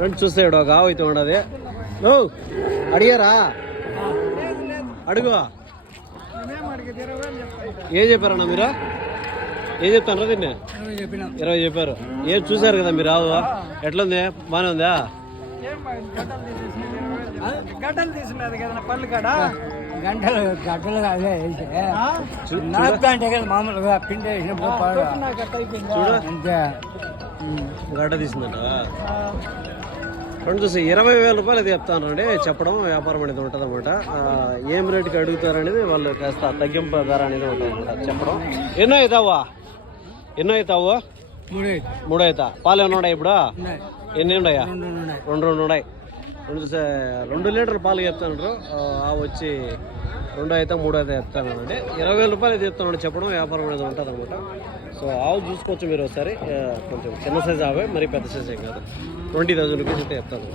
Friends చూస్తే ఒక ఆవు అయితే ఉండదు. అడిగారా? అడుగు. ఏం చెప్పారన్నా మీరు? ఏం చెప్తాను దీన్ని? 20 చెప్పారు. ఏం చూసారు కదా మీరు ఆవు ఎట్లుంది? బాగానే ఉందా? గడ్డలు తీసినది కదా పళ్ళు కాడ. గడ్డలు అదే అంటే కదా మామూలుగా పిండి వేసినప్పుడు అంతే. గడ్డ తీసిందంట. ఫ్రెండ్స్ చూసి 20,000 రూపాయలు అది చెప్తానండి. చెప్పడం వ్యాపారం అనేది ఉంటుంది అనమాట. ఏం రేటుకి అడుగుతారనేది వాళ్ళు కాస్త తగ్గింపు ధర అనేది ఉంటుంది అనమాట చెప్పడం. ఎన్నో అవుతావా? ఎన్నో అవుతావు? 3 అవుతా. పాలు ఏమన్నా ఉన్నాయి ఇప్పుడు? ఎన్ని ఉన్నాయా? 2 ఉన్నాయి. 2 లీటర్ల పాలు చెప్తాను. వచ్చి 2 అయితే 3 అయితే చెప్తానండి. 20,000 రూపాయలు అయితే చెప్తాను చెప్పడం వ్యాపారం అనేది ఉంటుంది అనమాట. సో ఆవు చూసుకోవచ్చు మీరు ఒకసారి. కొంచెం చిన్న సైజు ఆవే, మరి పెద్ద సైజు ఏం కాదు. 20,000 రూపీస్ అయితే చెప్తాను.